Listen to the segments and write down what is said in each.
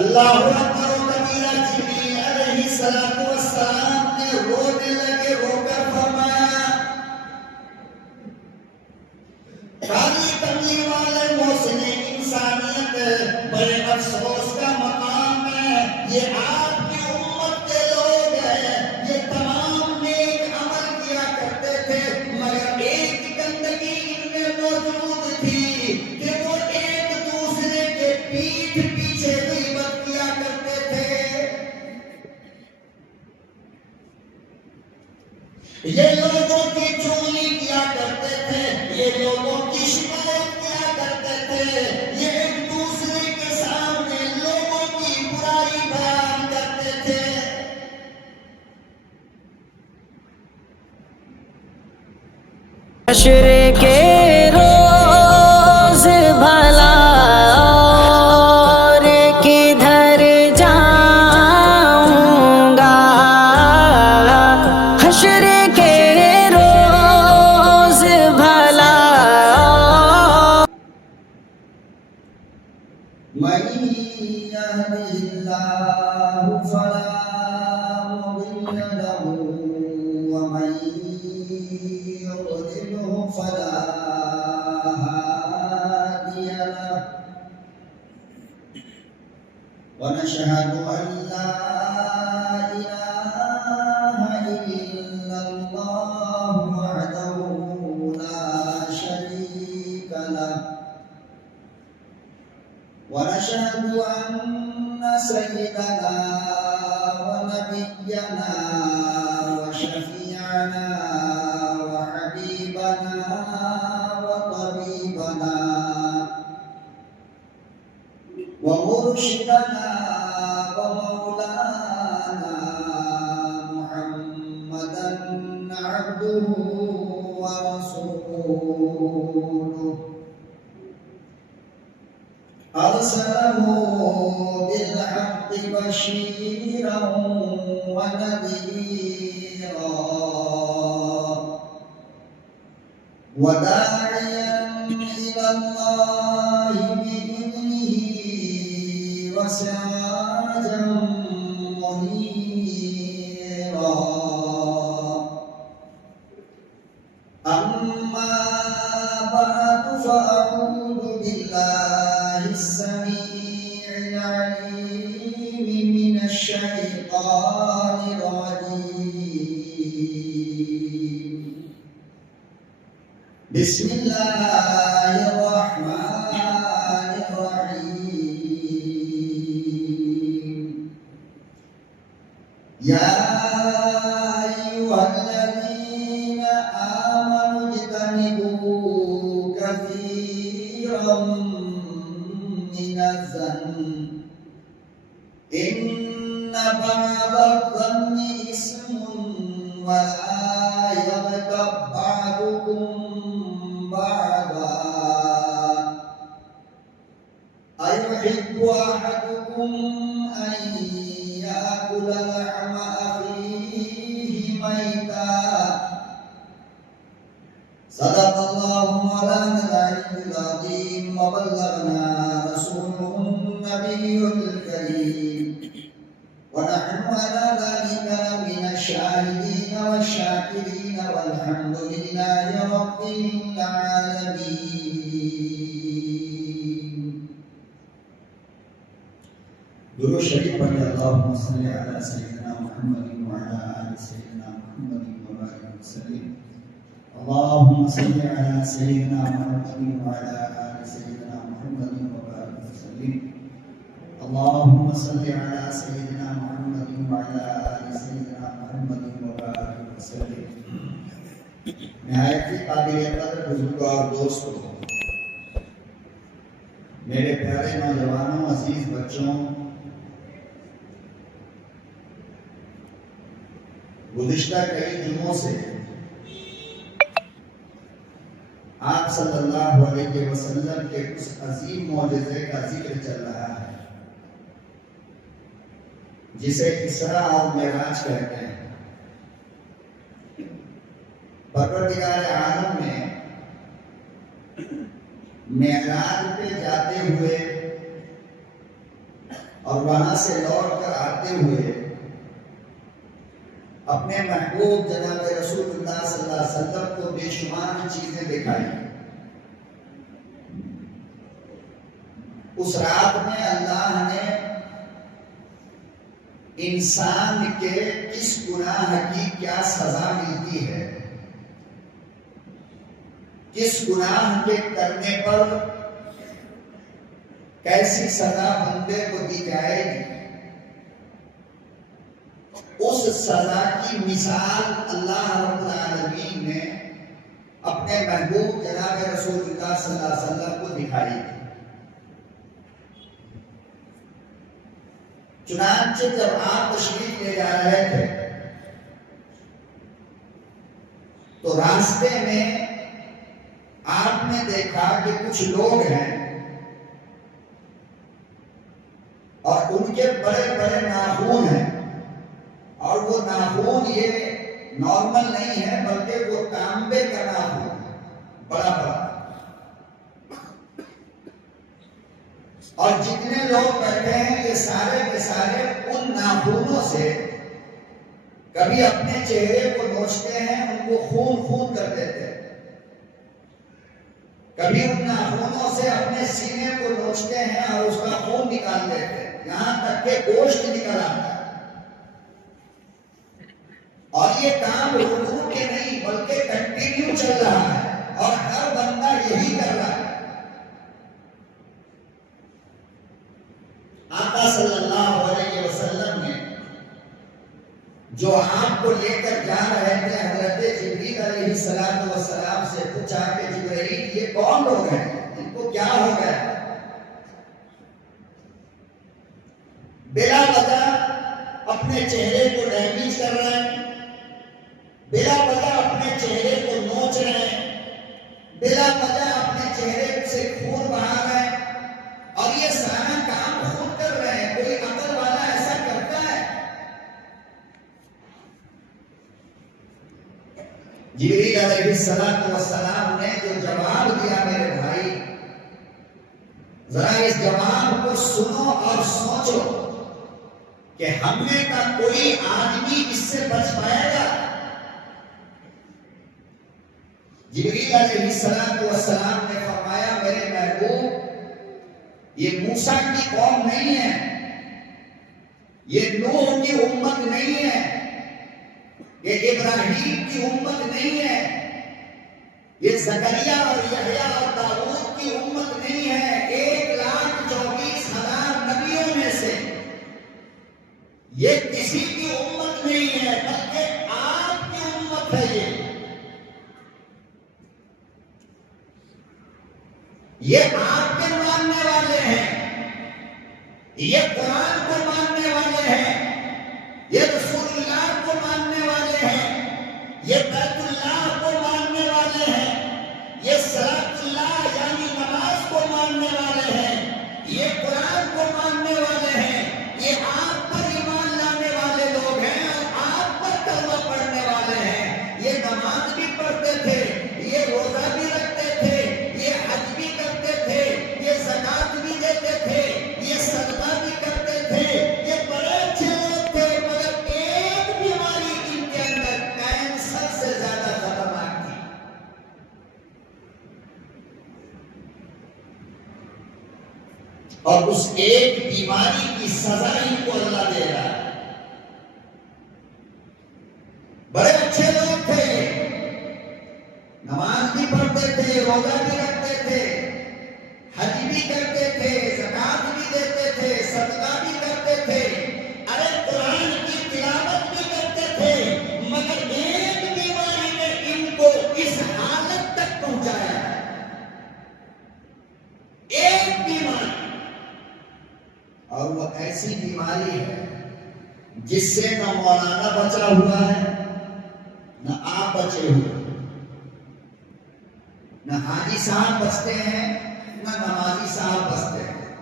اللہ اکبر و کبیرہ جبریل علیہ السلام نے رونے لگے، رو کر فرمایا کالی کملی والے محسن انسانیت، بڑے افسوس کا مقام ہے، یہ آپ کی امت کے لوگ ہیں، یہ تمام نیک عمل کیا کرتے تھے، مگر ایک گندگی ان میں موجود تھی کہ وہ ایک دوسرے کے پیٹھ پیچھے غیبت کیا کرتے تھے، یہ لوگوں کی چغلی کیا کرتے تھے، یہ لوگوں کی شکایت کیا کرتے تھے، یہ ایک دوسرے کے سامنے لوگوں کی برائی بیان کرتے تھے۔ حشر کے روز بھلا اور کدھر جاؤں گا، حشر کے روز بھلا من يهده الله فلا مضل له ومن يضلله فلا هادي له، ونشهد أن لا إله إلا الله وحده لا شريك له، ونشهد أن سيدنا ونبينا وشفيعنا وحبيبنا وطبيبنا ومرشدنا ومولانا محمدا عبده ورسوله، أرسله بالحق بشيرا ونذيرا وداعيا إلى الله بإذنه وسراجا منيرا، أما بعد فأعوذ بالله السميع العليم من الشيطان الرجيم، بسم الله الرحمن الرحيم، يا أيها الذين آمنوا اجتنبوا كثيرا من الظن إن بعض الظن إثم ولا يغتب بعضكم بعضا، أيحب أحدكم أن يأكل لحم أخيه ميتا، صدق الله مولانا العلي العظيم وبلغنا رسوله النبي الكريم، ونحن على ذلك من الشاهدين والشاكرين والحمد لله رب العالمين۔ درود شریف پڑھیں، اللہم صلی علی سیدنا محمد وعلی آل سیدنا محمد وبارک وسلم، اللہم صلی علی سیدنا محمد وعلی آل سیدنا محمد وبارک وسلم، اللہم صلی علی سیدنا محمد وعلی آل سیدنا محمد وبارک وسلم۔ نہایت ہی قابل قدر بزرگوں اور دوستوں، میرے پیارے نوجوانوں، عزیز بچوں، گزشتہ کئی جمعوں سے آپ صلی اللہ علیہ وسلم کے اس عظیم معجزے کا ذکر چل رہا ہے جسے اسراء اور معراج کہتے ہیں۔ پروردگار عالم نے معراج پہ جاتے ہوئے اور وہاں سے لوٹ کر آتے ہوئے اپنے محبوب جناب رسول اللہ صلی اللہ علیہ وسلم کو بے شمار چیزیں دکھائی. اس رات میں اللہ نے انسان کے کس گناہ کی کیا سزا ملتی ہے، کس گناہ کے کرنے پر کیسی سزا بندے کو دی جائے گی، اس سزا کی مثال اللہ رب العالمین نے اپنے محبوب جناب رسول اللہ صلی اللہ علیہ وسلم کو دکھائی تھی. چنانچہ جب آپ تشریف لے جا رہے تھے تو راستے میں آپ نے دیکھا کہ کچھ لوگ ہیں اور ان کے بڑے بڑے ناخون ہیں، اور وہ ناخون یہ نارمل نہیں ہے بلکہ وہ تانبے کا ناخون ہے، بڑا بڑا. اور جتنے لوگ بیٹھے ہیں یہ سارے کے سارے ان ناخونوں سے کبھی اپنے چہرے کو نوچتے ہیں، ان کو خون خون کر دیتے ہیں، کبھی ان ناخونوں سے اپنے سینے کو نوچتے ہیں اور اس کا خون نکال دیتے ہیں، یہاں تک کہ گوشت نکل آتا ہے. اور یہ کام رکو کے نہیں بلکہ کنٹینیو چل رہا ہے اور ہر بندہ یہی کر رہا ہے. آقا صلی اللہ علیہ وسلم نے جو آپ کو لے کر جا رہے تھے حضرت جبریل علیہ السلام سے پوچھا کہ جبریل یہ کون لوگ ہیں، ان کو کیا ہو گیا؟ بلا وجہ اپنے چہرے کو ڈیمیج کر رہے ہیں، بلا وجہ اپنے چہرے کو نوچ رہے ہیں، بلا وجہ اپنے چہرے سے خون بہا رہے ہیں، اور یہ سارا کام خود کر رہے ہیں. کوئی عقل والا ایسا کرتا ہے؟ جبریل علیہ السلام نے جو جواب دیا میرے بھائی، ذرا اس جواب کو سنو اور سوچو کہ ہم میں کا کوئی آدمی اس سے بچ پائے گا؟ جبریل علیہ السلام نے فرمایا میرے محبوب، یہ موسیٰ کی قوم نہیں ہے، یہ نوح کی امت نہیں ہے، یہ ابراہیم کی امت نہیں ہے، یہ زکریا اور یحییٰ اور داؤد کی امت نہیں ہے. 1,24,000 نبیوں میں سے یہ کسی کی امت نہیں ہے بلکہ آپ کی امت ہے. یہ آپ کے ماننے والے ہیں، یہ قرآن کو ماننے والے ہیں، یہ رسول اللہ کو ماننے والے ہیں، یہ بیت اللہ کو ماننے والے ہیں، یہ صلاۃ اللہ یعنی نماز کو ماننے والے ہیں، یہ قرآن کو ماننے والے ہیں. یہ آپ پر ایمان لانے والے لوگ ہیں اور آپ پر کلمہ پڑھنے والے ہیں. یہ نماز بھی پڑھتے تھے، یہ روزہ بھی رکھتے تھے، یہ حج بھی کرتے تھے، یہ زکات بھی دیتے تھے، یہ صدقہ بھی کرتے تھے، یہ بڑے اچھے لوگ تھے. مگر ایک بیماری ان کے اندر کینسر سے زیادہ خطرناک تھی. اور اس ایک بیماری کی سزا ان کو اللہ دے رہا ہے. بڑے اچھے لوگ تھے، نماز بھی پڑھتے تھے، روزہ بھی رکھتے تھے، حج بھی کرتے تھے، زکات بھی دیتے تھے، صدقہ بھی کرتے تھے، ارے قرآن کی تلاوت بھی کرتے تھے. مگر ایک بیماری نے ان کو اس حالت تک پہنچایا ہے. ایک بیماری، اور وہ ایسی بیماری ہے جس سے نہ مولانا بچا ہوا ہے، نہ آپ بچے ہوئے، نہ حاجی صاحب بچتے ہیں، نہ نمازی صاحب بچتے ہیں،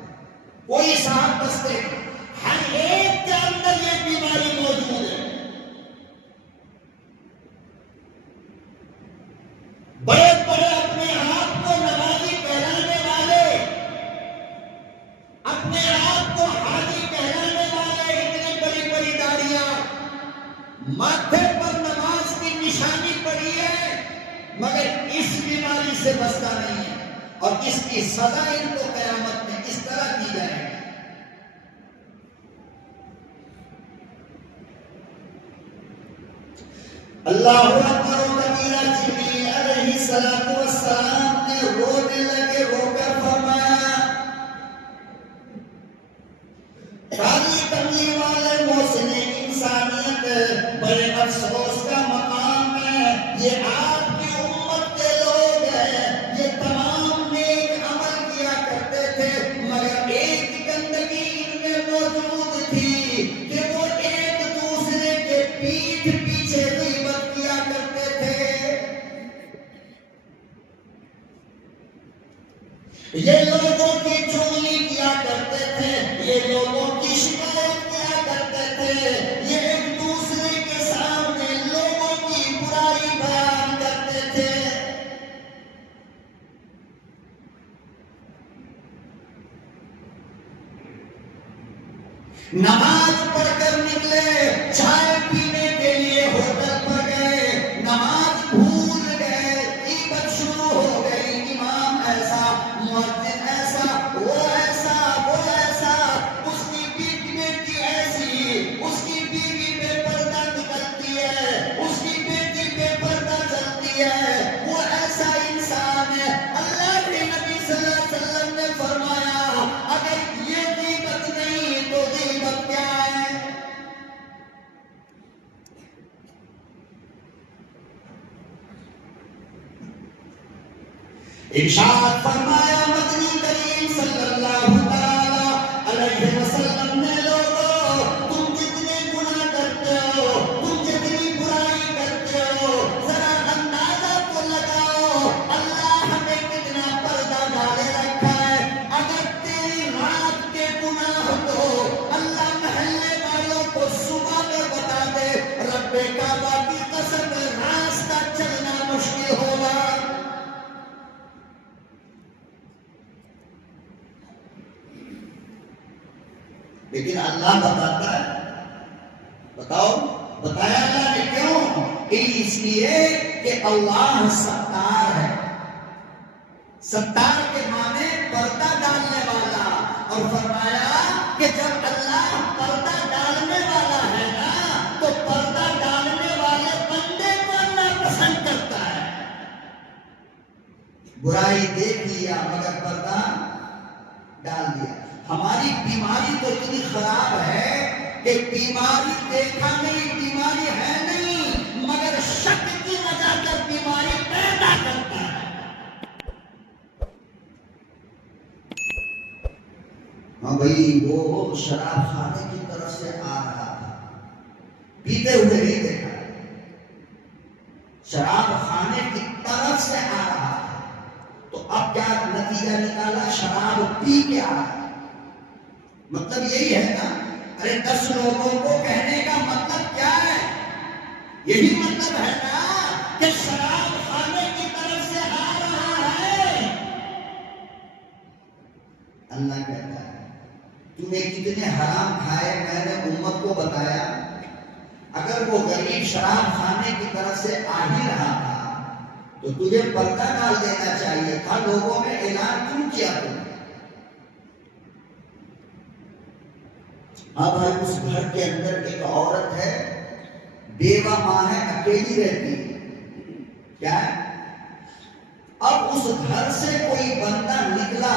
کوئی صاحب بچتے ہیں. ہر ایک کے اندر یہ بیماری موجود ہے. بڑے بڑے اپنے آپ کو نمازی کہلانے والے، اپنے آپ کو حاجی بچتا نہیں ہے، اور اس کی سزا ان کو قیامت میں اس طرح دی جائے گی۔ اللہ اکبر و کبیرہ، جبریل علیہ السلام نے رونے لگے، رو کر فرمایا کالی کملی والے محسن انسانیت، بڑے افسوس کا مقام ہے، یہ آپ کی امت کے لوگ ہیں، یہ تمام نیک عمل کیا کرتے تھے، مگر ایک گندگی ان میں موجود تھی کہ وہ ایک دوسرے کے پیٹھ پیچھے غیبت کیا کرتے تھے، یہ لوگوں کی چغلی کیا کرتے تھے، یہ لوگوں کی شکایت کیا کرتے تھے، یہ ایک دوسرے کے سامنے لوگوں کی برائی بیان کرتے تھے۔ نماز پڑھ کر نکلے، چائے پینے کے لیے ہوٹل پر گئے، نماز بھول گئے، غیبت شروع ہو گئی، امام ایسا، مؤذن ایسا، وہ ایسا، وہ ایسا، اس کی بیٹی ایسی، اس کی بیوی بے پردہ نکلتی ہے، اس کی بیٹی بے پردہ چلتی ہے، وہ ایسا انسان ہے۔ اللہ کے نبی صلی اللہ علیہ وسلم نے فرمایا اگر یہ غیبت نہیں تو غیبت کیا ہے؟ ارشاد فرمایا مدنی کریم صلی اللہ تعالی علیہ وسلم نے لوگوں تم جتنے گناہ کرتے ہو، تم جتنی برائی کرتے ہو، ذرا اندازہ تو لگاؤ اللہ ہمیں کتنا پردہ ڈالے رکھا ہے۔ اگر تیری رات کے گناہ کو اللہ محلے والوں کو صبح میں بتا دے، رب کعبہ کی قسم راستہ چلنا مشکل ہوگا۔ لیکن اللہ بتاتا ہے، بتاؤ بتایا اللہ نے کیوں؟ اس لیے کہ اللہ ستار ہے، ستار کے معنی پردہ ڈالنے والا، اور فرمایا کہ جب اللہ پردہ ڈالنے والا ہے نا تو پردہ ڈالنے والے بندے کو اللہ پسند کرتا ہے۔ برائی دیکھ لیا مگر پردہ ڈال دیا۔ ہماری بیماری تو اتنی خراب ہے کہ بیماری دیکھا نہیں، بیماری ہے نہیں، مگر شک کی وجہ سے بیماری پیدا کرتا ہے۔ ہاں بھائی، وہ شراب خانے کی طرف سے آ رہا تھا، پیتے ہوئے نہیں دیکھا، شراب خانے کی طرف سے آ رہا تھا، تو اب کیا نتیجہ نکالا؟ شراب پی کے آ رہا۔ مطلب یہی ہے نا، ارے 10 لوگوں کو کہنے کا مطلب کیا ہے؟ یہی مطلب ہے نا کہ شراب خانے کی طرف سے آ رہا ہے۔ اللہ کہتا ہے تم نے کتنے حرام کھائے، میں نے امت کو بتایا۔ اگر وہ غریب شراب خانے کی طرف سے آ ہی رہا تھا تو تجھے پردہ ڈال دینا چاہیے تھا، لوگوں میں اعلان کیوں کیا تم؟ اب اس گھر کے اندر ایک عورت ہے، بیوہ ماں ہے، اکیلی رہتی ہے، کیا ہے؟ اب اس گھر سے کوئی بندہ نکلا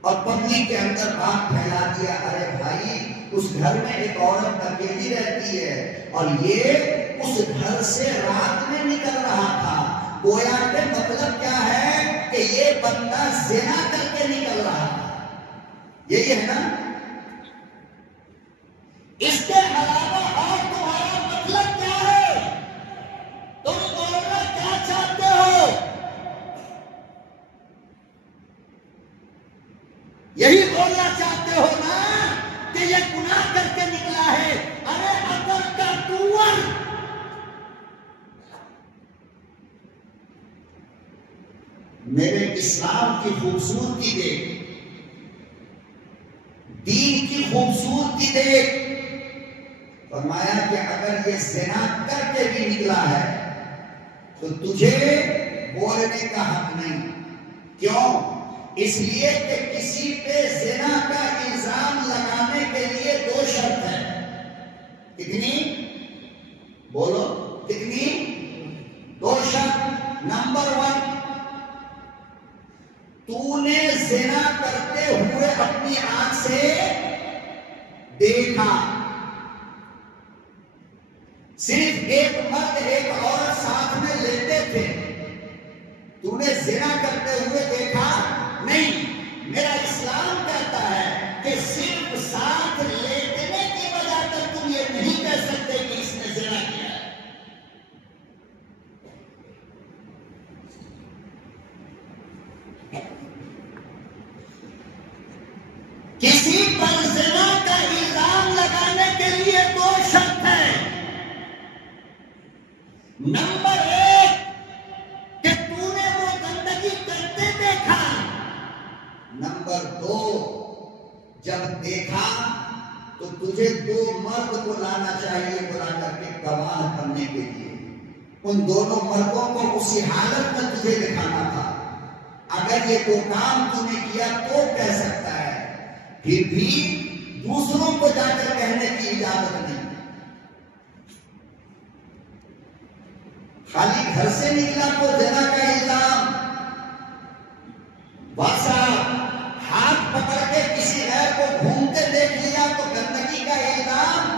اور پبلک کے اندر بات پھیلا دیا، ارے بھائی اس گھر میں ایک عورت اکیلی رہتی ہے اور یہ اس گھر سے رات میں نکل رہا تھا۔ گویا کہ مطلب کیا ہے کہ یہ بندہ زنا کر کے نکل رہا تھا۔ یہی ہے نا؟ اس کے علاوہ اور تمہارا مطلب کیا ہے؟ تم بولنا کیا چاہتے ہو؟ یہی بولنا چاہتے ہو نا کہ یہ گناہ کر کے نکلا ہے؟ ارے عقل کا کنواں، میرے اسلام کی خوبصورتی دیکھ، دین کی خوبصورتی دیکھ۔ فرمایا کہ اگر یہ زنا کر کے بھی نکلا ہے تو تجھے بولنے کا حق نہیں. کیوں؟ اس لیے کہ کسی پہ زنا کا الزام لگانے کے لیے 2 شرط ہے. کتنی؟ بولو کتنی؟ 2 شرط. نمبر 1، تو نے زنا کرتے ہوئے اپنی آنکھ سے دیکھا. صرف ایک مرد ایک عورت ساتھ میں لیتے تھے، تو نے زنا کرتے ہوئے دیکھا نہیں. میرا اسلام کہتا ہے کہ صرف ساتھ لیٹنے کی وجہ سے تم یہ نہیں کہہ سکتے کہ اس نے زنا کیا ہے. کسی پر زنا کا الزام لگانے کے لیے 2 شرط ہیں. نمبر 1 کہ تو نے وہ گندگی کرتے دیکھا. نمبر 2 جب دیکھا تو تجھے 2 مرد کو لانا چاہیے، بلا کر کے گواہ کرنے کے لیے. ان دونوں مردوں کو اسی حالت میں تجھے دکھانا تھا. اگر یہ 2 کام تو نے کیا تو کہہ سکتا ہے. پھر بھی دوسروں کو جا کر کہنے کی اجازت نہیں. خالی گھر سے نکلا تو زنا کا الزام، بادشاہ ہاتھ پکڑ کے کسی غیر کو گھومتے دیکھ لیا تو گندگی کا الزام.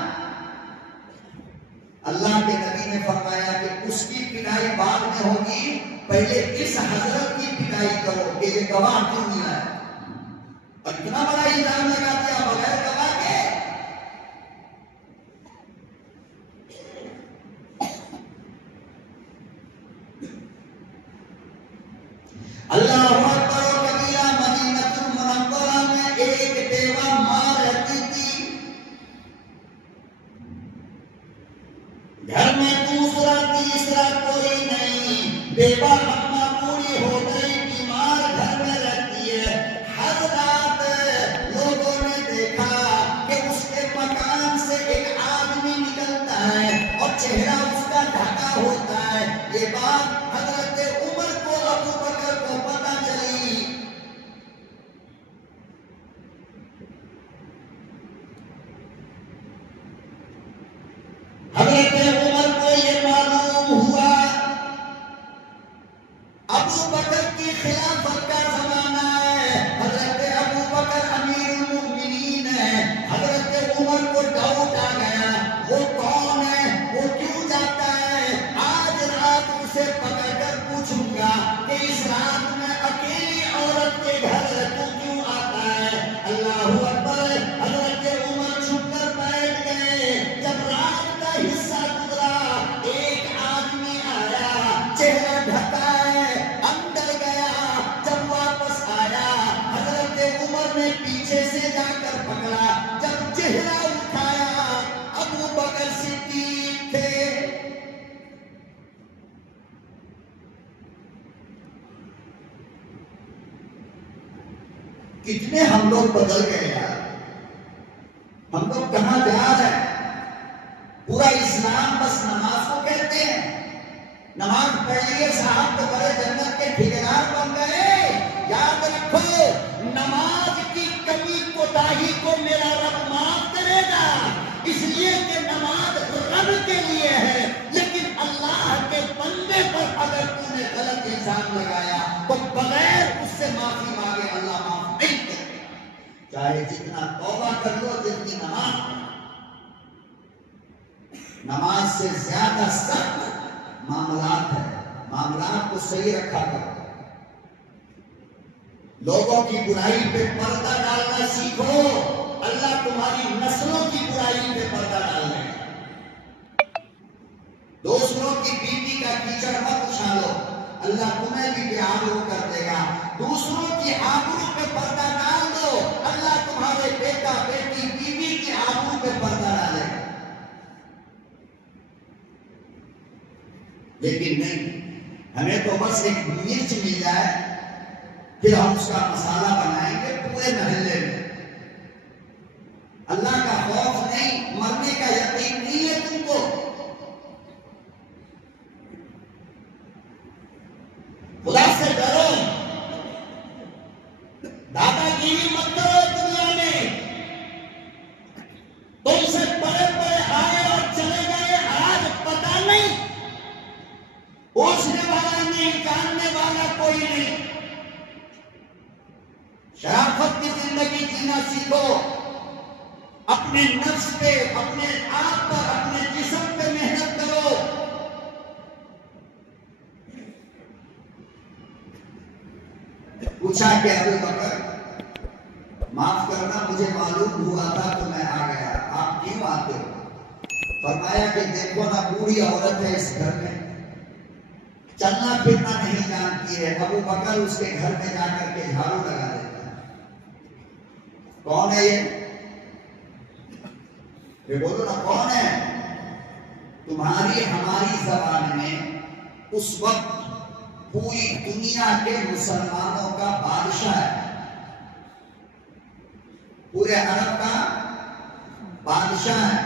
اللہ کے نبی نے فرمایا کہ اس کی پٹائی بعد میں ہوگی، پہلے اس حضرت کی پٹائی کرو کہ یہ گواہ کیوں نہیں آیا. اور اتنا بڑا الزام لگا دیا بغیر گواہ کے. اللہ اکبر و کبیرہ. مدینہ المنورہ میں ایک بیوہ ماں رہتی تھی. گھر میں دوسرا تیسرا کوئی نہیں. بیوہ اما پوری ہو گئی، بیمار گھر میں رہتی ہے. ہر رات لوگوں نے دیکھا کہ اس کے مکان سے ایک آدمی نکلتا ہے اور چہرہ اس کا ڈھکا ہوتا ہے. یہ بات حضرت عمر کو، ابو بکر کو پتہ چلی. حضرت عمر کو یہ معلوم ہوا ابو بکر کی خلافت کا زمانہ ہے، حضرت ابو بکر امیر المؤمنین ہے. حضرت عمر کو ڈاؤٹ آ گیا، وہ کون ہے، وہ کیوں جاتا ہے. آج رات اسے پکڑ کر پوچھوں گا کہ اس رات میں اکیلی عورت کے گھر تو کیوں آتا ہے. اللہ اکبر. حضرت عمر چھپ کر بیٹھ گئے. جب رات کا حصہ گزرا، ایک آدمی آیا، چہرہ ڈھکا ہے، اندر گیا. جب واپس آیا، حضرت عمر نے پیچھے سے جا کر پکڑا. جب چہرہ اٹھایا، ابو بکر صدیق تھے. کتنے ہم لوگ بدل گئے یار. ہم لوگ کہاں جا رہے ہیں؟ پورا اسلام بس نماز کو کہتے ہیں. نماز پڑھ لیے صاحب تو بڑے جنت کے ٹھیکیدار بن گئے. یاد رکھو، نماز کی کمی کوتاہی کو میرا رب معاف کرے گا، اس لیے کہ نماز رب کے لیے ہے. لیکن اللہ کے بندے پر اگر تم نے غلط الزام لگایا تو بغیر اس سے معافی مانگے اللہ معاف نہیں کرے. چاہے جتنا توبہ کر لو، جتنی نماز پڑھو. نماز سے زیادہ سخت معاملات ہے. معاملات کو صحیح رکھا کرو. لوگوں کی برائی پہ پردہ ڈالنا سیکھو. اللہ تمہاری نسلوں کی برائی پہ پردہ ڈال دے گا. دوسروں کی بیوی کا کیچڑ مت اچھالو، اللہ تمہیں بھی بے آبرو کر دے گا. دوسروں کی آبرو پہ پردہ ڈال دو، اللہ تمہارے بیٹا بیٹی بیوی کی آبرو پہ پردہ ڈالے گا. لیکن نہیں، ہمیں تو بس ایک مرچ مل جائے پھر ہم اس کا مسالہ بنائیں گے پورے محلے میں. اللہ کا خوف نہیں، مرنے کا یقین نہیں ہے تم کو. جینا سیکھو، اپنے نفس پہ، اپنے آپ پر، اپنے جسم پہ محنت کرو۔ پوچھا کہ ابو بکر معاف کرنا، مجھے معلوم ہوا تھا تو میں آ گیا، آپ کیوں آتے ہو؟ فرمایا کہ دیکھو نا، بوڑھی عورت ہے اس گھر میں، چلنا پھرنا نہیں جانتی ہے۔ ابو بکر اس کے گھر میں جا کر کے جھاڑو لگا دیتا ہے۔ کون ہے یہ بولو نا، کون ہے؟ تمہاری ہماری زبان میں اس وقت پوری دنیا کے مسلمانوں کا بادشاہ ہے، پورے عرب کا بادشاہ ہے،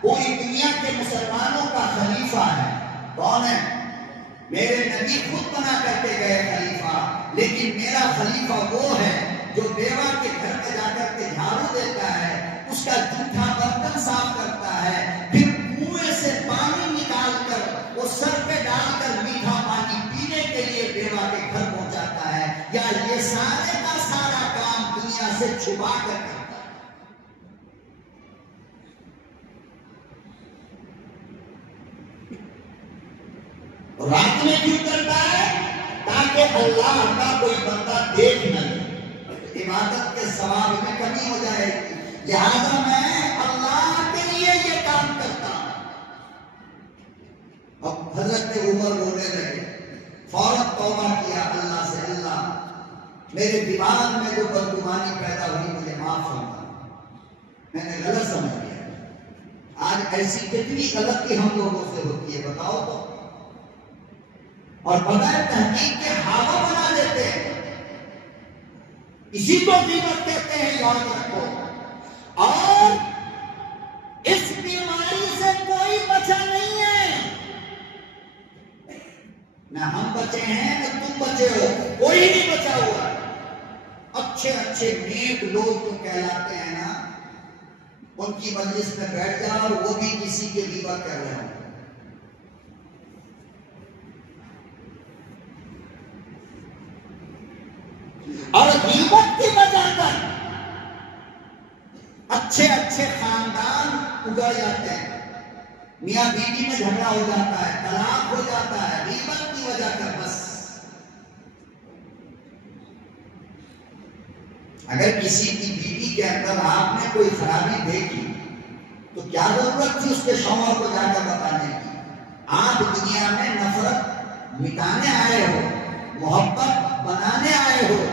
پوری دنیا کے مسلمانوں کا خلیفہ ہے۔ کون ہے؟ میرے نبی خود بنا کر کے گئے خلیفہ، لیکن میرا خلیفہ وہ ہے جو بیوہ کے گھر میں جا کر کے جھاڑو دیتا ہے، اس کا جھوٹا برتن صاف کرتا ہے، پھر کنویں سے پانی نکال کر وہ سر پہ ڈال کر میٹھا پانی پینے کے لیے بیوہ کے گھر پہنچاتا ہے، یا یہ سارے کا سارا کام دنیا سے چھپا کر کرتا ہے۔ رات میں کیوں کرتا ہے؟ تاکہ اللہ کا کوئی بندہ دیکھ نہ لے، عبادت کے ثواب میں کمی ہو جائے گی، لہذا میں اللہ کے لیے یہ کام کرتا ہوں۔ اب حضرت عمر رونے لگے، فوراً توبہ کیا اللہ سے، اللہ میرے دماغ میں جو بدگمانی پیدا ہوئی مجھے معاف فرما، میں نے غلط سمجھ لیا۔ آج ایسی کتنی غلطی ہم لوگوں سے ہوتی ہے بتاؤ تو، اور بغیر تحقیق کے ہاوا بنا دیتے ہیں، اسی کو غیبت کہتے ہیں، یاد رکھو۔ اور اس بیماری سے کوئی بچا نہیں ہے، نہ ہم بچے ہیں نہ تم بچے ہو، کوئی نہیں بچا ہوا۔ اچھے اچھے نیک لوگ جو کہلاتے ہیں نا، ان کی مجلس میں بیٹھ جاؤ اور وہ بھی کسی کی غیبت کر رہے ہوں۔ اور غیبت کی وجہ پر اچھے اچھے خاندان اگڑ جاتے ہیں، میاں بیوی میں جھگڑا ہو جاتا ہے، طلاق ہو جاتا ہے، غیبت کی وجہ پر۔ بس اگر کسی کی بیوی کے اندر آپ نے کوئی خرابی دیکھی تو کیا ضرورت تھی اس کے شوہر کو جا کر بتانے کی؟ آپ دنیا میں نفرت مٹانے آئے ہو، محبت بنانے آئے ہو۔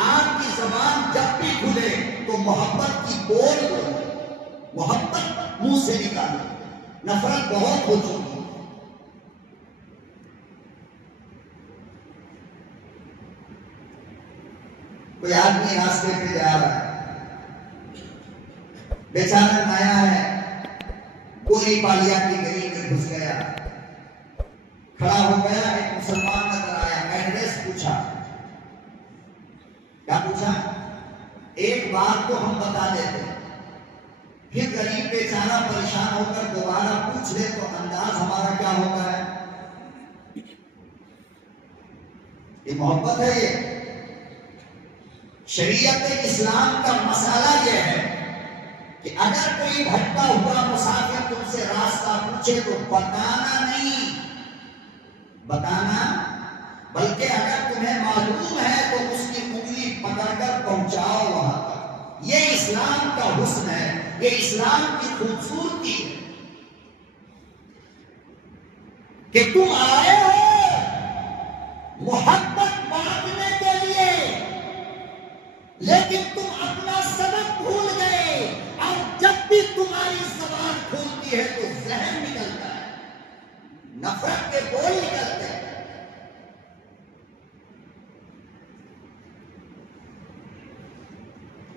آپ کی زبان جب بھی کھلے تو محبت کی بول بولو، محبت منہ سے نکالو، نفرت بہت ہو چکی۔ کوئی آدمی راستے پہ جا رہا ہے، بیچارہ نیا ہے، کوئی پالیا کی گلی میں گھس گیا، کھڑا ہو گیا، ایک مسلمان نظر آیا، ایڈریس پوچھا۔ کیا پوچھا؟ ایک بات تو ہم بتا دیتے، پھر غریب بیچارہ پریشان ہو کر دوبارہ پوچھ لے تو انداز ہمارا کیا ہوتا ہے؟ یہ محبت ہے؟ یہ شریعت اسلام کا مسئلہ یہ ہے کہ اگر کوئی بھٹکا ہوا مسافر تم سے راستہ پوچھے تو بتانا نہیں، بتانا، بلکہ اگر تمہیں معلوم ہے تو اس کی انگلی پکڑ کر پہنچاؤ وہاں تک۔ یہ اسلام کا حسن ہے، یہ اسلام کی خوبصورتی ہے کہ تم آئے ہو محبت بانٹنے کے لیے، لیکن تم اپنا سبق بھول گئے، اور جب بھی تمہاری زبان کھلتی ہے تو زہر نکلتا ہے، نفرت کے بول نکلتے ہیں۔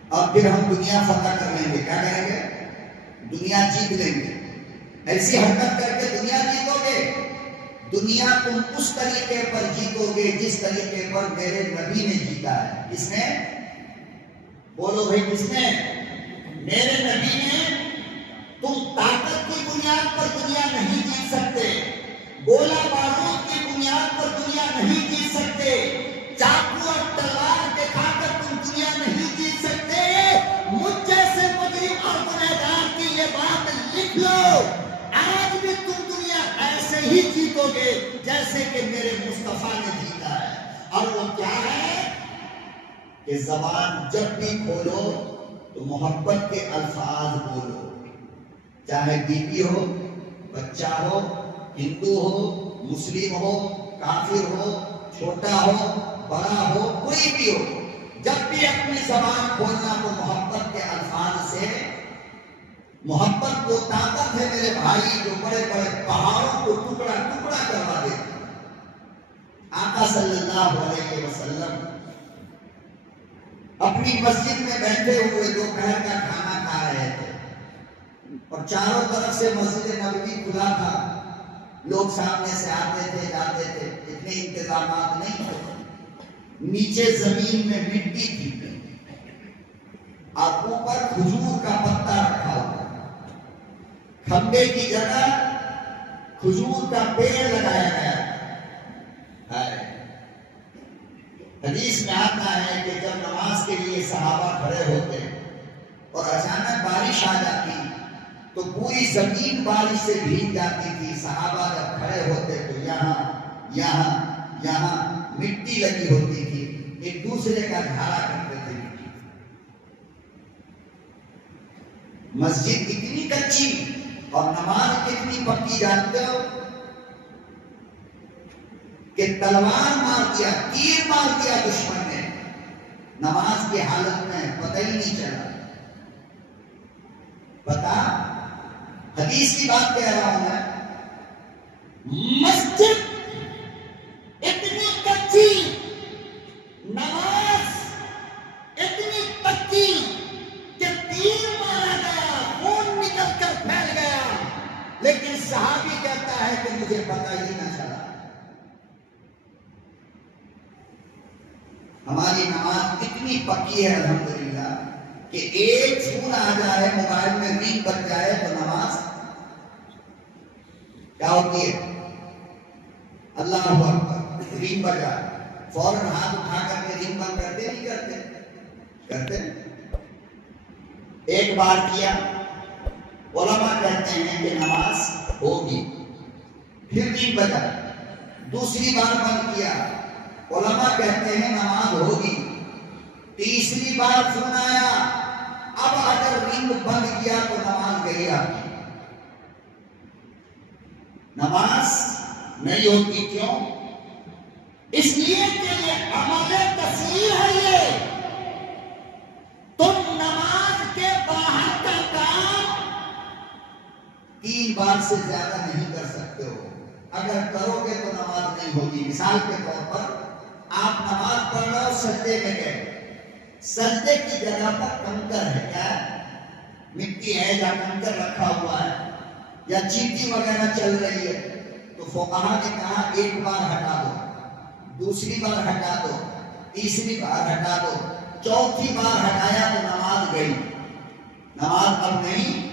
اور پھر ہم دنیا فتح کر لیں گے، کیا کریں گے؟ دنیا جیت لیں گے۔ ایسی حرکت کر کے دنیا جیتو گے؟ دنیا تم اس طریقے پر جیتو گے جس طریقے پر میرے نبی نے جیتا ہے۔ کس نے؟ بولو بھائی، کس نے؟ میرے نبی نے۔ تم طاقت کی بنیاد پر دنیا نہیں جیت سکتے، گولہ بارود کی بنیاد پر دنیا نہیں جیت سکتے، چاقو اور تلوار دکھا کر تم دنیا نہیں جیت سکتے، کہ زبان جب بھی کھولو تو محبت کے الفاظ بولو، چاہے بیوی ہو، بچہ ہو، ہندو ہو، مسلم ہو، کافر ہو، چھوٹا ہو، بڑا ہو، کوئی بھی ہو، جب بھی اپنی زبان کھولنا تو محبت کے الفاظ سے۔ محبت کو طاقت ہے میرے بھائی جو بڑے بڑے پہاڑوں کو ٹکڑا ٹکڑا کروا دیتی۔ آقا صلی اللہ علیہ وسلم اپنی مسجد میں بیٹھے ہوئے دوپہر کا کھانا کھا رہے تھے اور چاروں طرف سے مسجد نبوی کھلا تھا، لوگ سامنے سے آتے تھے جاتے تھے، اتنے انتظامات نہیں تھے، نیچے زمین میں مٹی تھی اور اوپر کھجور کا پتا رکھا ہوا، کھمبے کی جگہ کھجور کا پیڑ لگایا گیا ہے۔ حدیث میں آتا ہے کہ جب نماز کے لیے صحابہ کھڑے ہوتے اور اچانک بارش آ جاتی تو پوری زمین بارش سے بھیگ جاتی تھی، صحابہ جب کھڑے ہوتے تو یہاں مٹی لگی ہوتی تھی، ایک دوسرے کا جھاڑا کرتے تھے۔ مسجد اتنی کچی اور نماز کتنی پکی جانتے ہو کہ تلوار مار دیا، تیر مار دیا دشمن نے، نماز کی حالت میں پتہ ہی نہیں چلا۔ پتا حدیث کی بات کہہ رہا ہوں میں، مسجد اتنی کچی، نماز اتنی پکی کہ تیر مارا گیا، خون نکل کر پھیل گیا، لیکن صحابی کہتا ہے کہ مجھے پتہ ہی نہ چلا۔ ہماری نماز اتنی پکی ہے الحمدللہ کہ ایک فون آ جائے، موبائل میں رنگ بج جائے تو نماز کیا ہوتی ہے؟ اللہ اکبر، رنگ بجا، فوراً ہاتھ اٹھا کر کے رنگ بند کرتے نہیں کرتے؟ ایک بار کیا، علماء کہتے ہیں کہ نماز ہوگی، پھر رنگ بجا، دوسری بار بند کیا، علماء کہتے ہیں نماز ہوگی، تیسری بار فون آیا، اب اگر رنگ بند کیا تو نماز گئی آپ کی، نماز نہیں ہوتی۔ کیوں؟ اس لیے کہ یہ عمل تصویر ہے، یہ تم نماز کے باہر کا کام 3 بار سے زیادہ نہیں کر سکتے ہو، اگر کرو گے تو نماز نہیں ہوگی۔ مثال کے طور پر آپ نماز پڑھ رہے ہو، سجدے میں گئے، سجدے کی جگہ پر کنکر ہے، کیا مٹی ہے یا کنکر رکھا ہوا ہے یا چینٹی وغیرہ چل رہی ہے، تو فقہا نے کہا ایک بار ہٹا دو، دوسری بار ہٹا دو، تیسری بار ہٹا دو، چوتھی بار ہٹایا تو نماز گئی، نماز اب نہیں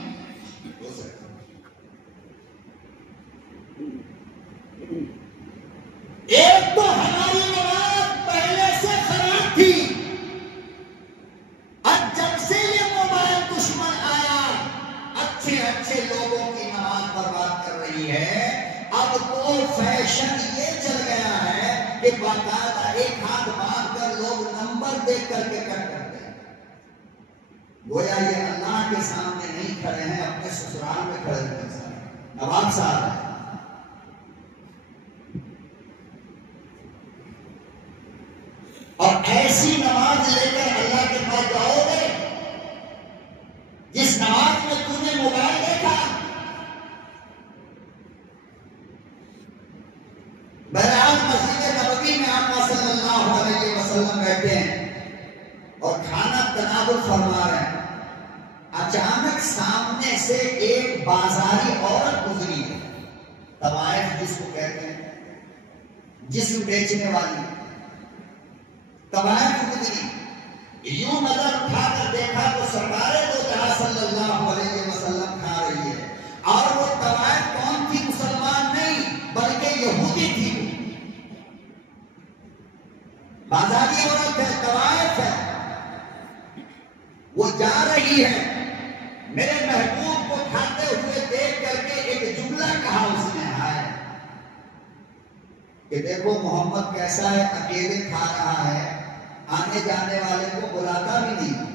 ہو سکتی۔ ایک تو ہماری نماز پہلے سے خراب تھی، اب جب سے یہ موبائل دشمن آیا اچھے لوگوں کی نماز برباد کر رہی ہے۔ اب تو فیشن یہ چل گیا ہے کہ باقاعدہ ایک ہاتھ باندھ کر لوگ نمبر دیکھ کر کے کٹ کرتے ہیں، گویا یہ اللہ کے سامنے نہیں کھڑے ہیں، اپنے سسرال میں کھڑے ہیں، نواب صاحب ہیں۔ اور ایسی نماز لے کر اللہ کے پاس جاؤ گے جس نماز میں تم نے موبائل دیکھا۔ بہرحال مسجد نبوی میں آقا صلی اللہ علیہ وسلم بیٹھے ہیں اور کھانا تناول فرما رہے ہیں، اچانک سامنے سے ایک بازاری عورت گزری ہے، طوائف جس کو کہتے ہیں، جسم بیچنے والی، طوائف گزری، یوں نظر اٹھا کر دیکھا تو سرکار دو جہاں صلی اللہ علیہ وسلم کھا رہی ہے، اور وہ طوائف کون تھی؟ مسلمان نہیں بلکہ یہودی تھی، بازاری عورت ہے، طوائف ہے، وہ جا رہی ہے، میرے محبوب کو کھاتے ہوئے دیکھ کر کے ایک جملہ کہا اس نے، ہے کہ دیکھو محمد کیسا ہے، اکیلے کھا رہا ہے، آنے جانے والے کو بلاتا بھی نہیں،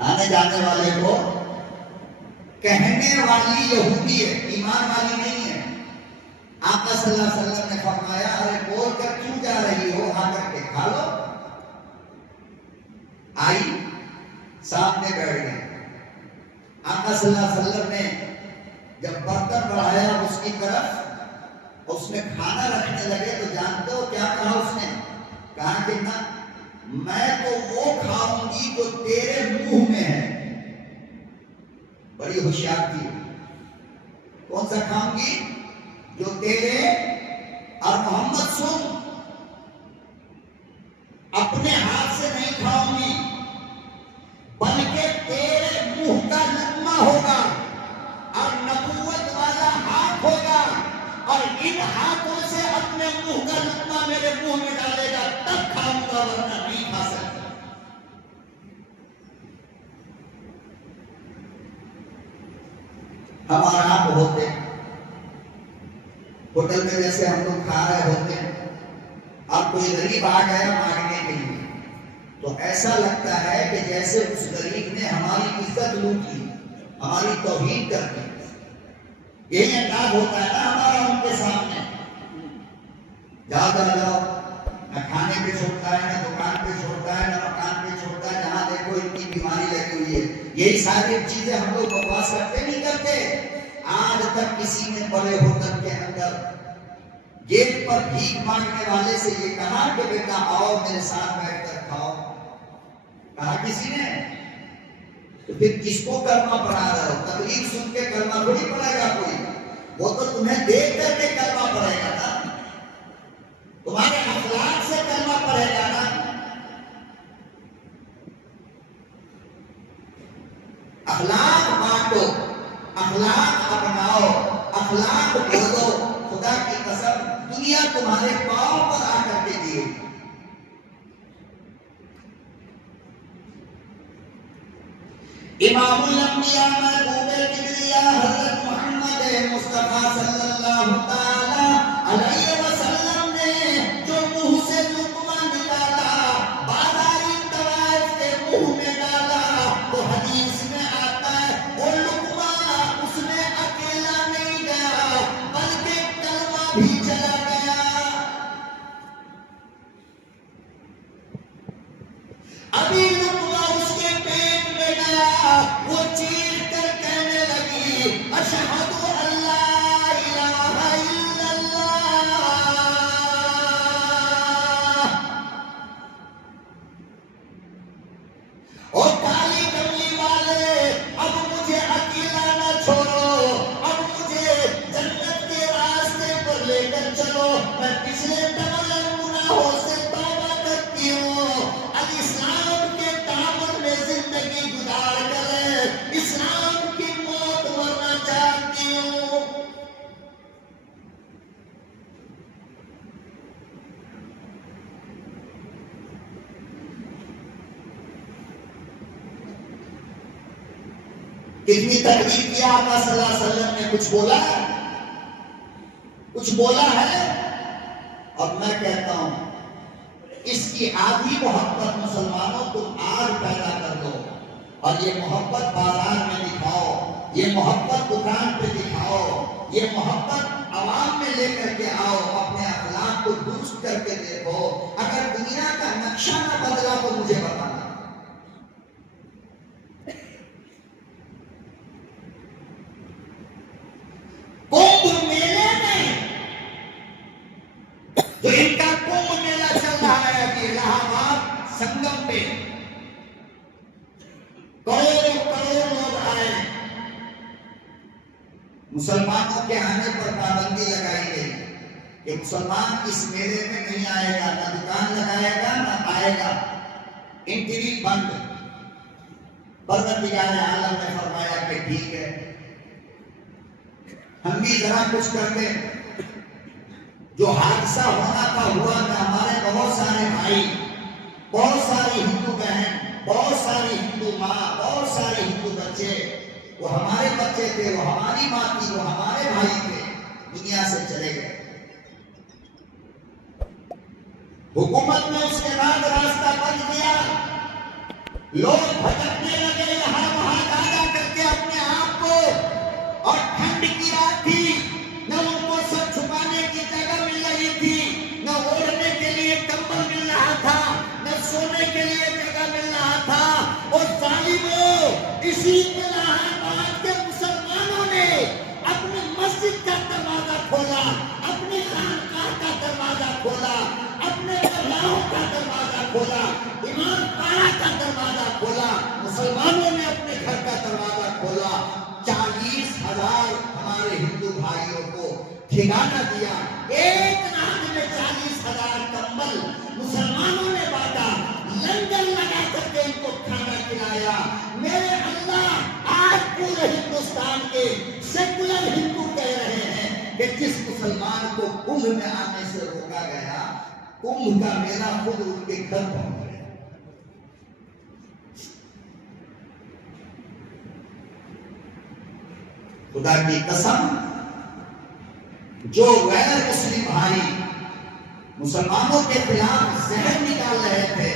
آنے جانے والے کو کہنے والی یہودی ہے، ایمان والی نہیں ہے۔ آقا صلی اللہ علیہ وسلم نے فرمایا ارے بول کر کیوں جا رہی ہو، آ کر کے کھا لو۔ آئی سامنے بیٹھ گئی۔ آقا صلی اللہ علیہ وسلم نے جب برتن بڑھایا اس کی طرف، اس میں کھانا رکھنے لگے تو جانتے ہو کیا کہا اس نے؟ کہا کہ نہ، میں تو وہ کھاؤں گی جو تیرے منہ میں ہے۔ بڑی ہوشیار تھی۔ کون سا کھاؤں گی؟ جو تیرے، اور محمد سن، اپنے ہاتھ سے نہیں کھاؤں گی بلکہ تیرے منہ کا لقمہ ہوگا اور نبوت والا ہاتھ ہوگا، اور ان ہاتھوں سے اپنے منہ کا لقمہ میرے منہ میں ڈالے گا تب کھاؤں گا، ورنہ نہیں کھا سکتا۔ ہمارا آپ ہوتے ہوٹل میں جیسے ہم لوگ کھا رہے ہوتے ہیں، اب کوئی غریب آ گیا مانگنے کے لیے تو ایسا لگتا ہے کہ جیسے اس غریب نے ہماری عزت لوٹ لی، ہماری توہین کر دی۔ یہی انداز ہوتا ہے نا ہمارا ان کے سامنے۔ جاؤ جاؤ جاؤ، نہ کھانے پہ چھوڑتا ہے، نہ دکان پہ چھوڑتا ہے، نہ مکان پہ چھوڑتا ہے، جہاں دیکھو اتنی بیماری لگی ہوئی ہے۔ یہی ساری چیزیں ہم لوگ بکواس کرتے نہیں کرتے؟ آج تک کسی نے بڑے ہوٹل کے اندر گیٹ پر بھیک مانگنے والے سے یہ کہا کہ بیٹا آؤ میرے ساتھ بیٹھ کر کھاؤ؟ کہا کسی نے؟ تو پھر کس کو کلمہ پڑھا رہے ہو؟ تقریر سن کے کلمہ تھوڑی پڑھے گا کوئی، وہ تو تمہیں دیکھ کر کے کلمہ پڑھے گا نا، تمہارے اخلاق سے کلمہ پڑھے گا نا۔ اخلاق بانٹو، اخلاق اپناؤ، اخلاق بولو۔ خدا کی قسم دنیا تمہارے پاؤں پر آ کر کے دیے۔ امام الانبیاء محبوب کبریا حضرت محمد مصطفیٰ صلی اللہ تعالی علیہ وسلم نے جو منہ سے لقمہ نکالا، بازاری طوائف کے منہ میں ڈالا، تو حدیث میں آتا ہے وہ لقمہ اس میں اکیلا نہیں گیا بلکہ کلمہ بھی چلا گیا۔ ابھی لقمہ اس کے پیٹ میں گیا، وہ چیر کر کہنے لگی اشہد ان لا الہ الا اللہ۔ اور کالی کملی والے، اب مجھے اکیلا نہ چھوڑو، اب مجھے جنت کے راستے پر لے کر چلو، میں پچھلے تمام گناہوں سے توبہ کرتی ہوں، اب اسلام کے دامن میں زندگی گزار کر اسلام کی موت مرنا چاہتی ہوں۔ کتنی تکلیف کیا آقا صلی اللہ علیہ وسلم نے؟ کچھ بولا ہے؟ کچھ بولا ہے؟ اور میں کہتا ہوں اس کی آدھی محبت مسلمانوں تم آج پیدا کر دو، اور یہ محبت بازار میں دکھاؤ، یہ محبت دکان پہ دکھاؤ، یہ محبت عوام میں لے کر کے آؤ، اپنے اخلاق کو درست کر کے دیکھو۔ اگر دنیا کا نقشہ نہ بدلا تو مجھے بتانا۔ کمبھ میلے میں جو ان کا کمبھ میلہ چل رہا ہے ابھی الہ آباد سنگم پہ، کروڑوں کروڑ لوگ آئے، مسلمانوں کے آنے پر پابندی لگائی گئی کہ مسلمان اس میلے میں نہیں آئے گا، نہ دکان لگائے گا نہ آئے گا، انٹری بند۔ پروردگار عالم نے فرمایا کہ ٹھیک ہے، ہم بھی ذرا کچھ کر دیں۔ جو حادثہ ہونا تھا ہوا کہ ہمارے بہت سارے بھائی، بہت ساری ہندو بہن، بہت ساری ہندو ماں، بہت سارے ہندو بچے، وہ ہمارے بچے تھے، وہ ہماری ماں تھی، وہ ہمارے بھائی تھے، دنیا سے چلے گئے۔ حکومت نے اس کے بعد راستہ بند کیا، لوگ بھٹکنے لگے یہاں وہاں جا کر کے اپنے آپ کو، اور ٹھنڈ کی رات تھی، نہ ان کو سب چھپانے کی جگہ مل رہی تھی، نہ اوڑھنے کے لیے کمبل مل رہا تھا، نہ سونے کے لیے جگہ مل رہا تھا، اور ظالموں اسی الہ آباد کے مسلمانوں نے اپنی مسجد کا دروازہ کھولا، اپنی خانقاہ کا دروازہ کھولا، اپنے درگاہوں کا دروازہ کھولا، امام باڑہ کا دروازہ کھولا، مسلمانوں نے اپنے گھر کا دروازہ کھولا۔ 40,000 ہمارے ہندو بھائیوں کو ٹھکانہ دیا، ایک رات میں 40,000 کمبل مسلمانوں نے بانٹا، لنگر لگا کر کے ان کو کھانا کھلایا۔ میرے اللہ، آج پورے ہندوستان کے سیکولر ہندو کہہ رہے ہیں کہ جس مسلمان کو کمبھ میں آنے سے روکا گیا، کمبھ کا میلہ خود ان کے گھر پہنچ گیا۔ خدا کی قسم، جو غیر مسلم بھائی مسلمانوں کے خلاف زہر نکال رہے تھے،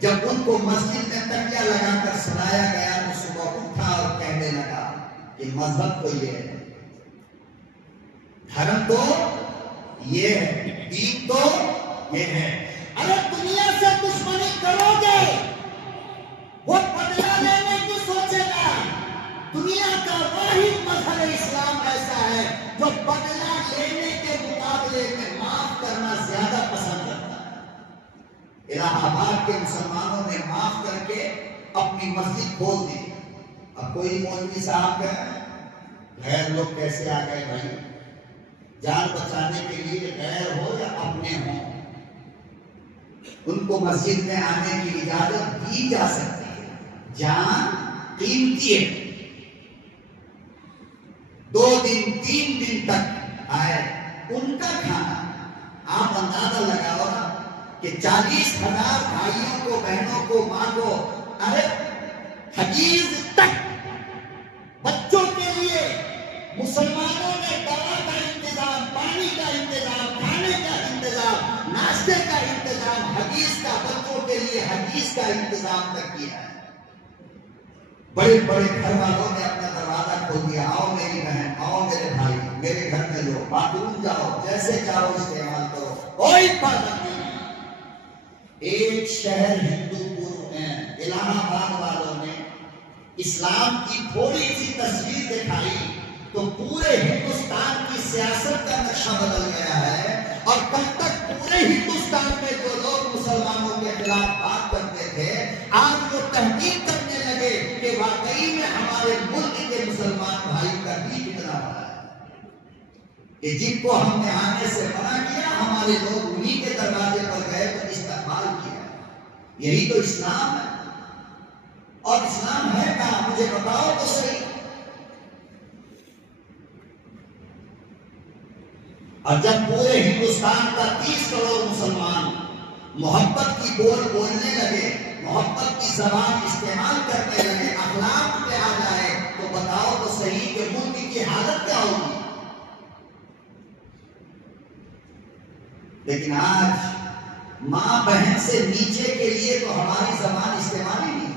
جب ان کو مسجد میں تکیہ لگا کر سلایا گیا تو صبح اٹھا اور کہنے لگا کہ مذہب تو یہ ہے، دھرم تو یہ ہے، دین تو یہ ہے۔ اگر دنیا سے دشمنی کرو گے، وہ بدلہ لینے کی سوچے گا۔ دنیا کا واحد مذہب اسلام ایسا ہے جو بدلہ لینے کے مقابلے میں معاف کرنا زیادہ پسند کرتا ہے۔ الہ آباد کے مسلمانوں نے معاف کر کے اپنی مسجد کھول دی۔ اب کوئی مولوی صاحب کہے غیر لوگ کیسے آ گئے بھائی؟ جان بچانے کے لیے غیر ہو یا اپنے ہوں، ان کو مسجد میں آنے کی اجازت دی جا سکتی ہے۔ جان قیمتی ہے۔ 2 دن 3 دن تک آئے، ان کا کھانا آپ اندازہ لگاؤ نا کہ 40,000 بھائیوں کو، بہنوں کو، ماں کو، ارے حدیث تک بچوں کے لیے مسلمانوں نے دوا کا انتظام، پانی کا انتظام، کھانے کا انتظام، ناشتے کا انتظام، حدیث کا، بچوں کے لیے حدیث کا انتظام تک کیا ہے۔ بڑے بڑے گھر والوں نے اپنا دروازہ کھول دیا، آؤ میری بہن، آؤ میرے بھائی، میرے گھر میں لو، باتھ جاؤ، جیسے چاہو استعمال کرو، کوئی پابندی نہیں۔ ایک شہر ہندوپور میں الہ آباد والوں نے اسلام کی تھوڑی سی تصویر دکھائی تو پورے ہندوستان کی سیاست کا نقشہ بدل گیا ہے، اور کل تک پورے ہندوستان میں جو لوگ مسلمانوں کے خلاف بات کرتے تھے، آج وہ تحقیق کرنے لگے کہ واقعی میں ہمارے ملک کے مسلمان بھائی کا بھی کتنا بڑا ہے، کہ جن کو ہم نے آنے سے منع کیا، ہمارے لوگ انہی کے دروازے پر گئے تو استقبال کیا۔ یہی تو اسلام ہے۔ اور اسلام ہے کہاں؟ مجھے بتاؤ تو صحیح۔ اور جب پورے ہندوستان کا 30 کروڑ مسلمان محبت کی بول بولنے لگے، محبت کی زبان استعمال کرنے لگے، اخلاق پہ آ جائے، تو بتاؤ تو صحیح کہ ملک کی حالت کیا ہوگی؟ لیکن آج ماں بہن سے نیچے کے لیے تو ہماری زبان استعمال ہی نہیں،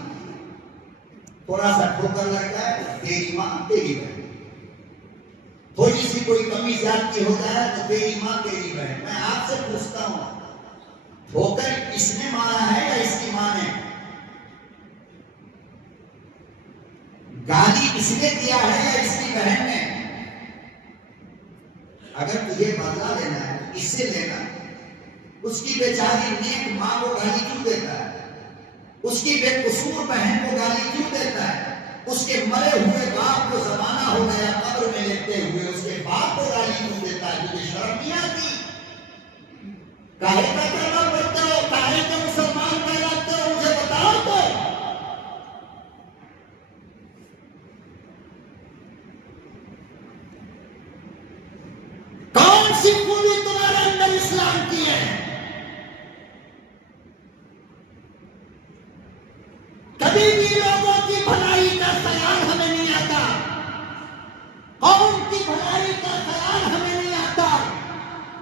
تھوڑا سا ٹھوکر لگتا ہے تیری ماں تیری بہن، تھوڑی سی کوئی کمی زیادتی ہو جائے تو تیری ماں تیری بہن۔ میں آپ سے پوچھتا ہوں، ٹھوکر اس نے مارا ہے یا اس کی ماں نے؟ گالی اس نے دیا ہے یا اس کی بہن نے؟ اگر تجھے بدلہ لینا ہے اس سے لینا، اس کی بیچاری نیک ماں کو گالی کیوں دیتا ہے؟ اس کی بے قصور بہن کو گالی کیوں دیتا ہے؟ اس کے مرے ہوئے باپ کو زمانہ ہو گیا قبر میں لیٹے ہوئے، اس کے باپ کو گالی کیوں دیتا ہے؟ تجھے شرم نہیں آتی؟ کاہے کا کلمہ پڑھتے ہو؟ کاہے کے مسلمان کہلاتے ہو؟ مجھے بتاؤ تو۔ کون سی خوبی تمہارے اندر اسلام کی ہے؟ کبھی بھی لوگوں کی بھلائی کا خیال ہمیں نہیں آتا، قوم کی بھلائی کا خیال ہمیں نہیں آتا،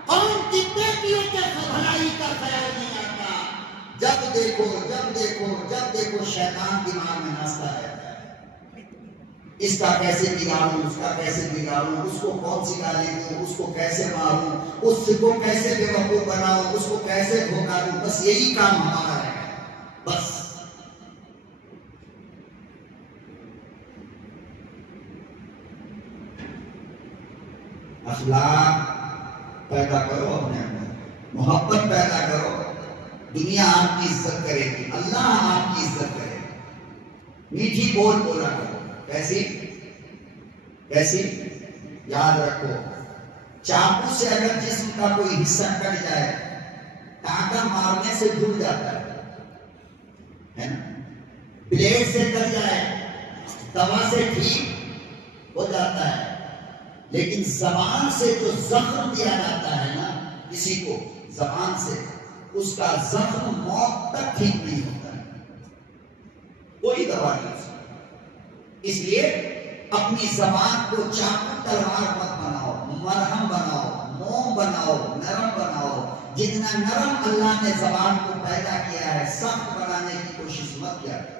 قوم کی بیٹیوں کے بھلائی کا خیال جب دیکھو شیطان دماغ میں ناچتا رہتا ہے، اس کا کیسے بگاڑوں، اس کا کیسے بگاڑوں، اس کو کون سی گالی دوں، اس کو کیسے ماروں، اس کو کیسے بے وقوف بناؤں، اس کو کیسے دھوکا دوں، بس یہی کام ہمارا ہے بس۔ اخلاق پیدا کرو اپنے اندر، محبت پیدا کرو، دنیا آپ کی عزت کرے گی، اللہ آپ کی عزت کرے گا۔ میٹھی بول بولا کرو، کیسی یاد رکھو، چاقو سے اگر جسم کا کوئی حصہ کٹ جائے، ٹانکا مارنے سے جڑ جاتا ہے نا، بلیڈ سے کٹ جائے دوا سے ٹھیک ہو جاتا ہے، لیکن زبان سے جو زخم دیا جاتا ہے نا کسی کو، زبان سے اس کا زخم موت تک ٹھیک نہیں ہوتا ہے، کوئی دوا نہیں اس کا۔ اس لیے اپنی زبان کو چاقو تلوار مت بناؤ، مرہم بناؤ، موم بناؤ، نرم بناؤ۔ جتنا نرم اللہ نے زبان کو پیدا کیا ہے، سخت بنانے کی کوشش مت کیا کرو۔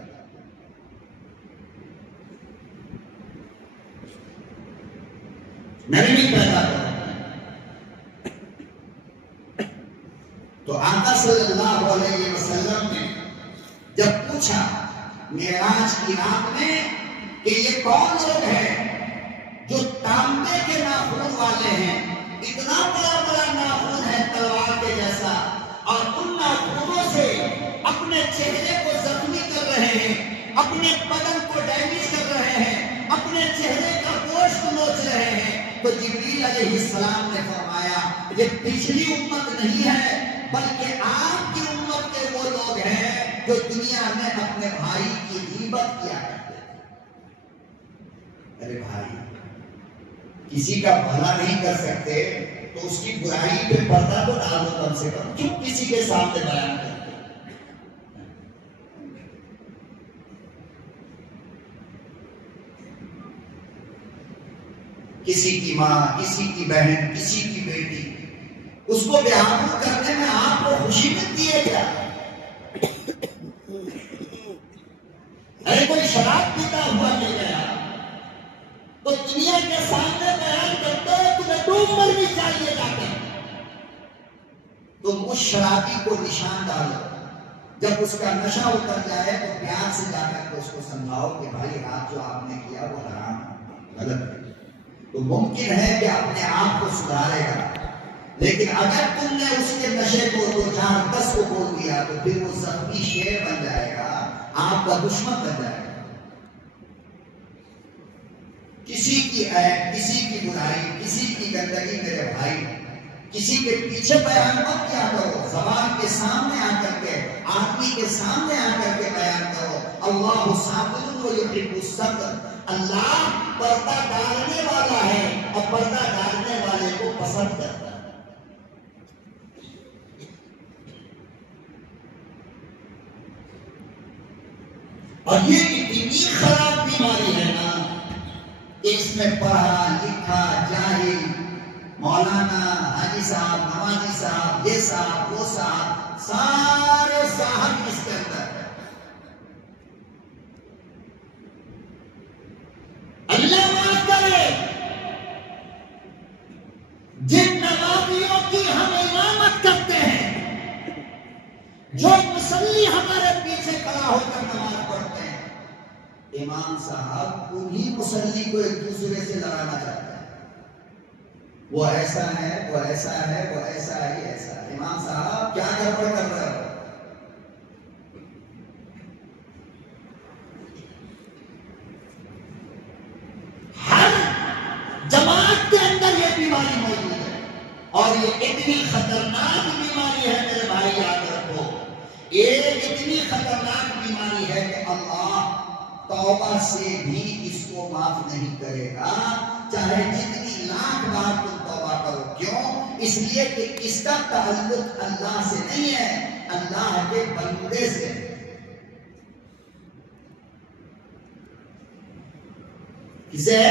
نرمی پیدا کرو۔ تو آقا صلی اللہ علیہ وسلم نے جب پوچھا معراج کی رات میں کہ یہ کون لوگ ہیں جو تانبے کے ناخن والے ہیں، اتنا بڑا بڑا ناخن ہے تلوار کے جیسا، اور ان ناخنوں سے اپنے چہرے کو زخمی کر رہے ہیں، اپنے بدن کو ڈیمیج کر رہے ہیں، اپنے چہرے کا گوشت نوچ رہے ہیں، تو جبریل علیہ السلام نے فرمایا یہ پچھلی امت نہیں ہے، بلکہ آپ کی امت کے وہ لوگ ہیں جو دنیا میں اپنے بھائی کی غیبت کیا کرتے تھے۔ ارے بھائی، کسی کا بھلا نہیں کر سکتے تو اس کی برائی پہ پردہ تو ڈال دو کم سے کم، کیوں کسی کے سامنے بیان کرتے؟ کسی کی ماں، کسی کی بہن، کسی کی بیٹی، اس کو بیابو کرنے میں آپ کو خوشی ملتی ہے کیا؟ ارے کوئی شراب پیتا ہوا مل گیا تو دنیا کے سامنے بیان کرتے ہیں تمہیں ڈوب مرنی چاہیے جاتے ہیں، تم اس شرابی کو نشان ڈالو، جب اس کا نشہ اتر جائے تو پیار سے جا کر اس کو سمجھاؤ کہ بھائی رات جو آپ نے کیا وہ حرام غلط ہے، تو ممکن ہے کہ اپنے آپ کو سدھارے گا۔ لیکن اگر تم نے اس کے نشے کو 2-4-10 کو بول دیا تو پھر وہ زخمی شیر بن جائے گا، آپ کا دشمن بن جائے گا۔ کسی کی عیب، کسی کی برائی، کسی کی گندگی میرے بھائی کسی کے پیچھے بیان مت کیا کرو، زبان کے سامنے آ کر کے، آدمی کے سامنے آ کر کے بیان کرو۔ اللہ صابر و یحب الستر، اللہ پردہ ڈالنے والا ہے اور پردہ ڈالنے والے کو پسند کرتا ہے۔ اور یہ اتنی خراب بیماری ہے نا کہ اس میں پڑھا لکھا جاہل، مولانا، حاجی صاحب، نمازی صاحب، یہ صاحب، وہ صاحب، سارے صاحب اس کے اندر ہے۔ اللہ معاف کرے، جن نمازیوں کی ہم امامت کرتے ہیں، جو مصلی ہمارے پیچھے کھڑا ہو کر نماز پڑھتے ہیں، امام صاحب انہی مصلی کو ایک دوسرے سے لڑانا چاہتے ہیں، وہ ایسا ہے، وہ ایسا ہے، وہ ایسا ہے، یہ ایسا ہے۔ امام صاحب کیا گڑبڑ کر رہے ہو؟ ہر جماعت کے اندر یہ بیماری موجود ہے، اور یہ اتنی خطرناک بیماری ہے میرے بھائی، یاد رکھو، یہ اتنی خطرناک بیماری ہے کہ اللہ توبہ سے بھی اس کو معاف نہیں کرے گا، چاہے جتنی لاکھ بار تم توبہ کرو۔ کیوں؟ اس لیے کہ اس کا تعلق اللہ سے نہیں ہے، اللہ کے بندے سے ہے۔ کسے؟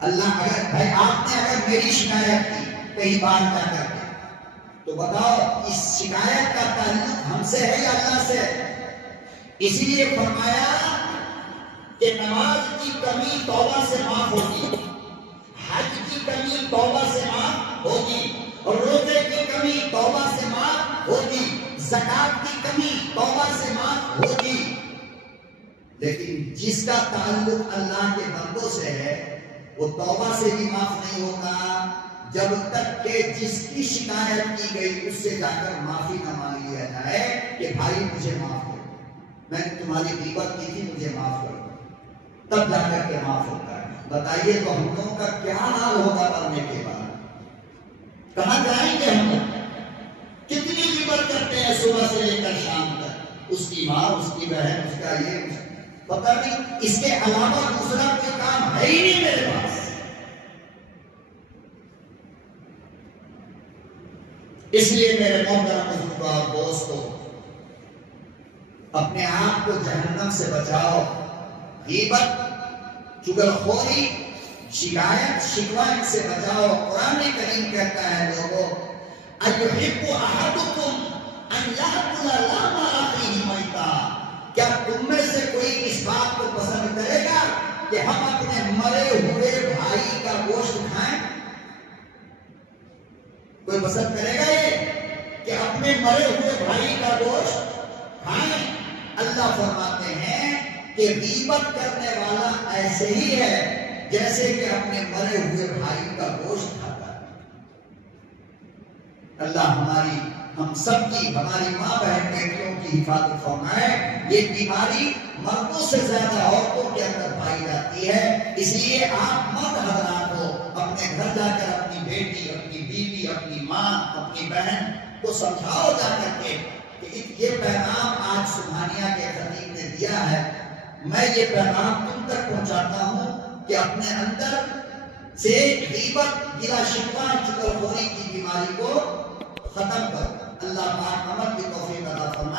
اللہ۔ اگر بھائی آپ نے اگر میری شکایت کی کئی بار کر کے، تو بتاؤ اس شکایت کا تعلق ہم سے ہے یا اللہ سے؟ اسی لیے فرمایا کہ نماز کی کمی توبہ سے معاف ہوگی، حج کی کمی توبہ سے معاف ہوگی، اور روزے کی کمی توبہ سے معاف ہوگی، زکات کی کمی توبہ سے معاف ہوگی۔ لیکن جس کا تعلق اللہ کے بندوں سے ہے وہ توبہ سے بھی معاف نہیں ہوگا جب تک کہ جس کی شکایت کی گئی اس سے جا کر معافی نہ مانگ لیا جائے کہ بھائی مجھے معاف کرو، میں نے تمہاری غیبت کی تھی، مجھے معاف کرو، تب جا کر کے معاف ہوتا ہے۔ بتائیے تو ہم لوگوں کا کیا حال ہوگا مرنے کے بعد؟ کہاں جائیں گے ہم لوگ؟ کتنی غیبت کرتے ہیں صبح سے لے کر شام تک، اس کی ماں، اس کی بہن، اس کا یہ، پتہ نہیں اس کے علاوہ دوسرا کوئی کام ہے ہی نہیں میرے پاس۔ اس لیے میرے محترم بزرگوں اور دوستوں، اپنے آپ کو جہنم سے بچاؤ۔ غیبت، چغلخوری، شکایت، شکوہ ان سے بچاؤ۔ قرآن کریم کہتا ہے لوگوں، اَيُحِبُّ أَحَدُكُمْ أَنْ يَأْكُلَ لَحْمَ أَخِيهِ مَيْتًا، کیا تم میں سے کوئی اس بات کو پسند کرے گا کہ ہم اپنے مرے ہوئے بھائی کا گوشت کھائیں؟ کوئی پسند کرے گا یہ کہ اپنے مرے ہوئے بھائی کا گوشت کھائیں؟ اللہ فرماتے ہیں کہ غیبت کرنے والا ایسے ہی ہے جیسے کہ اپنے مرے ہوئے بھائی کا گوشت کھاتا ہے۔ اللہ ہم سب کی، ہماری ماں بہن بیٹیوں کی حفاظت فرمائے۔ یہ بیماری مردوں سے زیادہ عورتوں کے اندر پائی جاتی ہے، اس لیے آپ مرد حضرات ہو، اپنے گھر جا کر اپنی بیٹی، اپنی بیوی، اپنی ماں، اپنی بہن کو سمجھاؤ جا کر کے کہ یہ پیغام آج سبحانیہ کے خطیب نے دیا ہے، میں یہ پیغام تم تک پہنچاتا ہوں کہ اپنے اندر سے غیبت، گلہ شکوہ، چغلخوری کی بیماری کو ختم کرو۔ اللہ پاک عمل کی توفیق عطا فرمائے۔